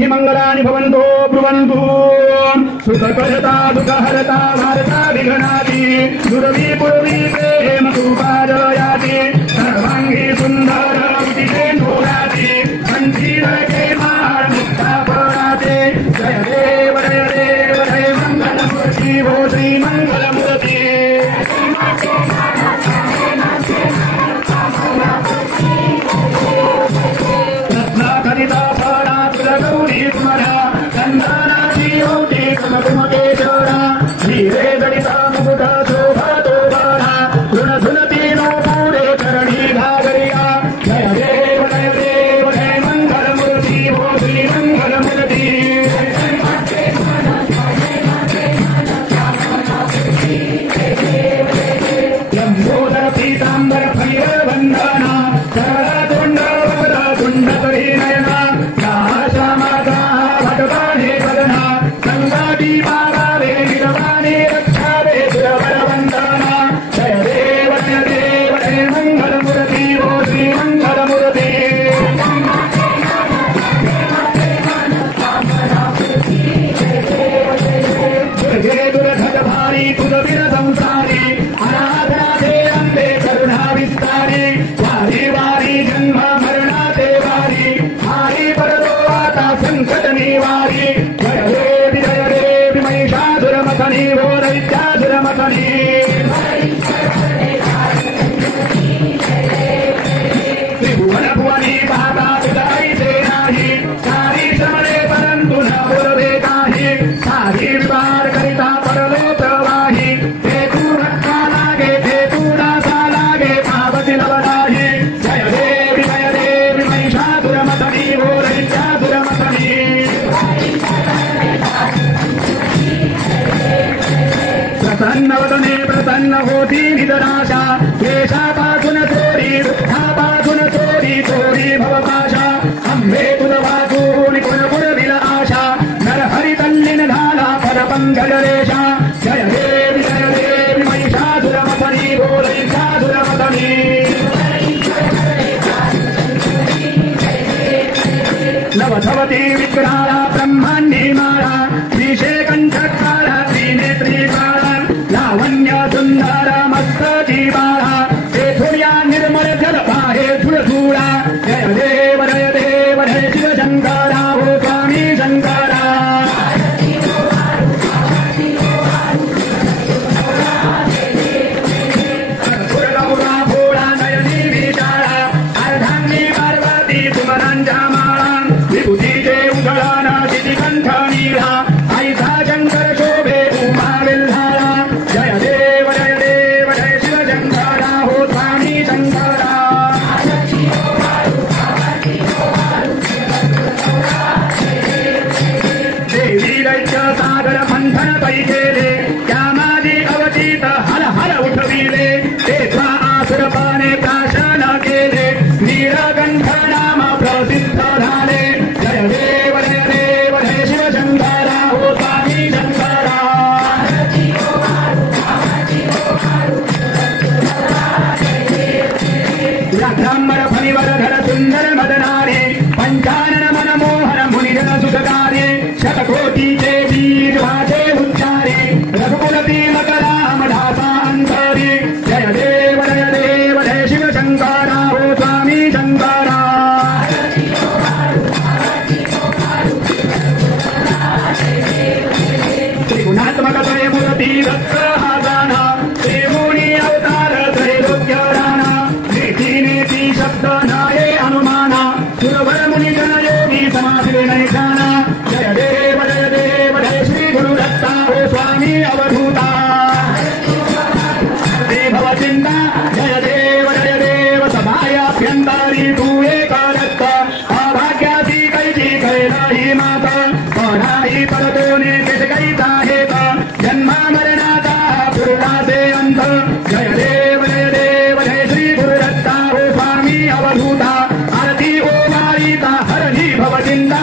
सर्वाणि मंगलानि भवन्तु ब्रुवन्तु सुखकरता दुःखहरता भारता विघ्नाति दुर्वी पूर्वी प्रेम सुपादयाति सर्वांगी सुन्दर विधिकेन्दुराति कंठीरके मुक्ता पराते जय देव जय मंगलमूर्ति वो श्री मंगलमूर्ति रत्नाकरिता गौरी स्मरा चंदनाची होती कुमकुमकेश्वरा धीरे गणिता मुकुटा शोभा तो बारा धुन धुनती नो पूरे करणी भागरिया जय देव जय मंगलमूर्ति वो श्री मंगलमूर्ति लंबोदर पीतांबर भैरवंदना शरदुंड वरदुंड करी नयना श्यामागा भगवाने वदना गंगादी बाबावे विरवाने रक्षावे सुरवरवंदना जय देव जय मंगलमूर्ति वो श्री मंगलमूर्ति जय दुर्धट भारी कुलवीर संसारी अनाथनाथे अंबे करुणा विस्तारी वारी वारी जन्म मरणाते वारी हारी परतो आता संकट निवारी जय देवी महिषासुरमथनी वो दैत्यासुरमथनी त्रिभुवन भुवनी पाता विदाई से नाही सारी श्रमणे परंतु न बोलवे काही सारी विवार करिता परलो प्रवाही ते तू रक्षा लागे ते तू नासा लागे पावती लवनाही जय देवी महिषासुरमथनी वो दैत्यासुरमथनी प्रसन्न वदने प्रसन्न होती निदराशा क्लेशा पासून चोरी दुःखा पासून चोरी चोरी भवपाशा अंबे तुझ वाचून कुणकुण विल आशा नर हरि तल्लीन झाला परपंकज रेषा जय देवी महिषासुरमथनी वो दैत्यासुरमथनी नवधवती विग्रहाला ब्रह्मांडी माळा विषे कंठकाळा त्रिनेत्री काळा लावण्य सुंदर मस्तकी बाळा तेथुर्या निर्मल जल पाहे धुळधुळा जय देव जय शिवशंकरा हो स्वामी शंकरा कर्पूरगौरा भोळा नयनी विशाळा अर्धांगी पार्वती सुमरांच्या माळा विभूतीचे उधळण शितिकंठ नीळा आईचा शंकर शोभे उमा विल्हाळा जय देव जय शिवशंकरा हो स्वामी शंकरा देवी दैत्य सागर मंथन पै केले त्यामादी अवतीत हल हल उठविले तेथा आसुरपाने प्राशन केले नीलकंठ नाम प्रसिद्ध झाले जय देव जय शिवशंकरा हो स्वामी शंकरा ब्राह्मण फणिवरधर सुंदर मदनारे पंचानन मनमोहन मुनिजन सुखकारे शतकोटीचे बीज भाषे उच्चारे रघुकुलती मकराम ढासांतरे जय देव जय शिवशंकरा हो स्वामी शंकरा त्रिगुणात्मक त्रयमूर्ति दत्त हा गाणा त्रिमुनी अवतार त्रैलोक्य राणा नेती नेती शब्द नाये अनुमाना सुरवर मुनि जन योगी समाधि नैशाना जय देव जय श्री गुरु दत्ता हो स्वामी अवधूता भवचिंता जय देव सभायाभ्यंतरी तू एका दत्त अभाग्यासी कैची कैलाही माता पढाई परतोने कैता हेत जन्मा मरणाचा पूर्णाचे अंत जय देव जय श्री गुरु दत्ता हो स्वामी अवधूता आरती ओ मारिता हरणी भवचिंता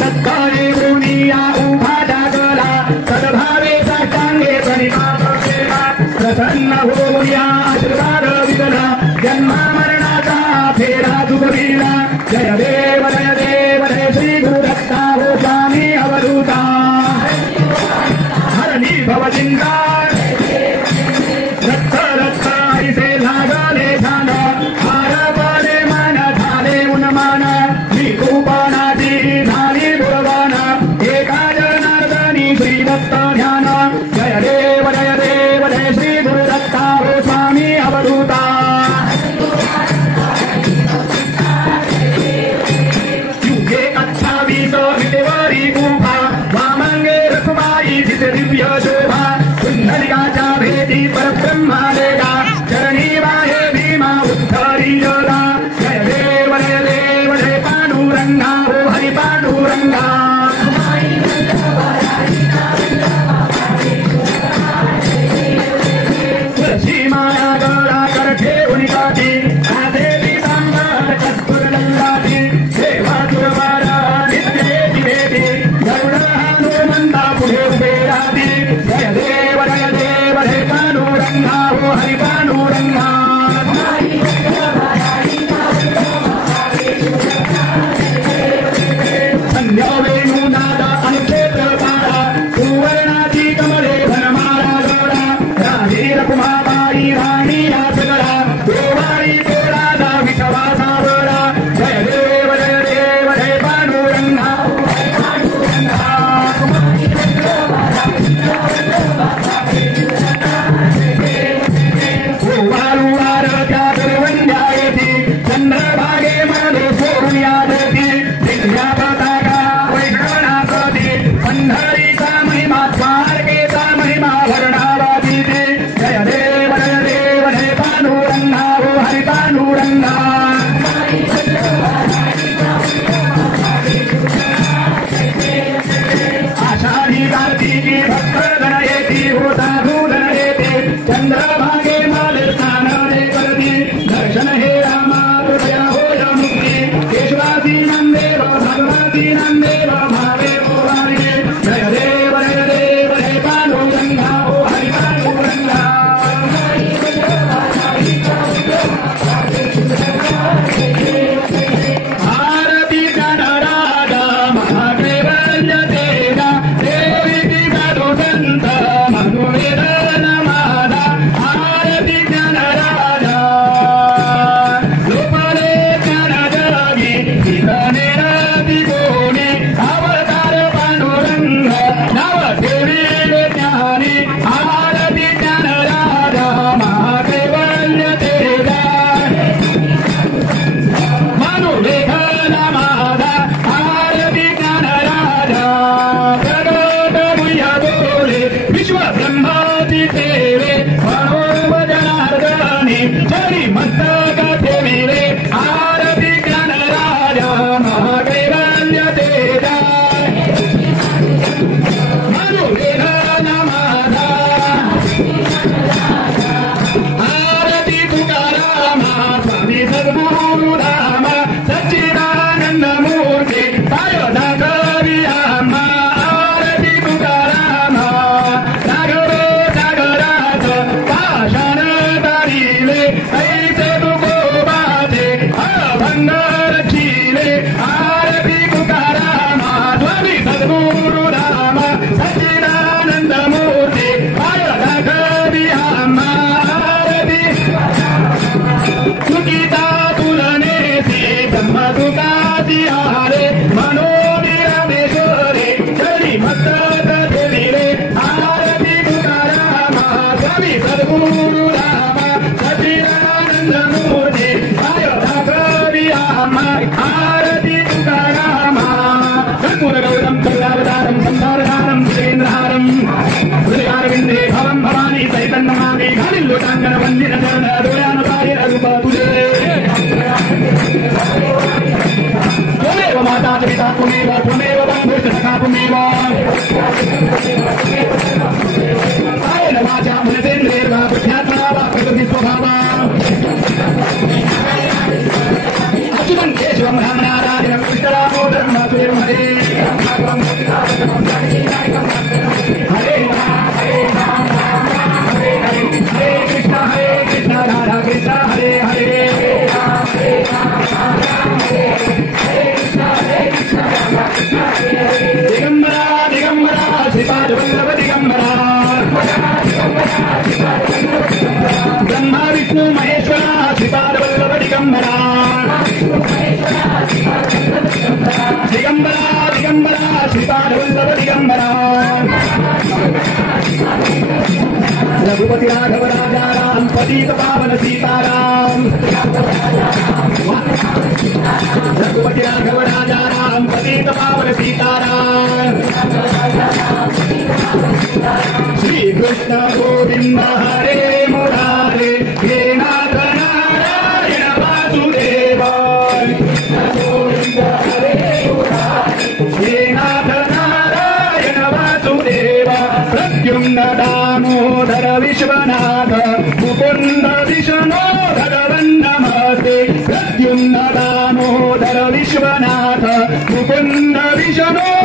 दत्ताने वृणीया उभा जागला सद्भावे साष्टांगे प्रणिपात प्रसन्न होऊया आशीर्वाद विदला जन्मा मरणाचा फेरा चुकविला जय देव जय पांडुरंगा तुळशी माया गळा कर ठेवून काठी आदेवी सांबर कस्तुरलंगाची सेवा तुरवारा नित्येची भेटी गरुड हनुमंता पुढे उभे राहती जय देव हे पांडुरंगा हो हरी पांडुरंगा ब्रह्मा विष्णु महेश्वरा श्रीपाद वल्लभ दिगंबरा दिगंबरा दिगंबरा श्रीपाद वल्लभ दिगंबरा रघुपति राघव राजा राम पतित पावन सीताराम रघुपति राघव राजा राम पतित पावन सीताराम श्री कृष्ण गोविंद हरे मुरारे हे नाथ नारायण वासुदेव कृष्ण गोविंद हरे मुरारे विष्णु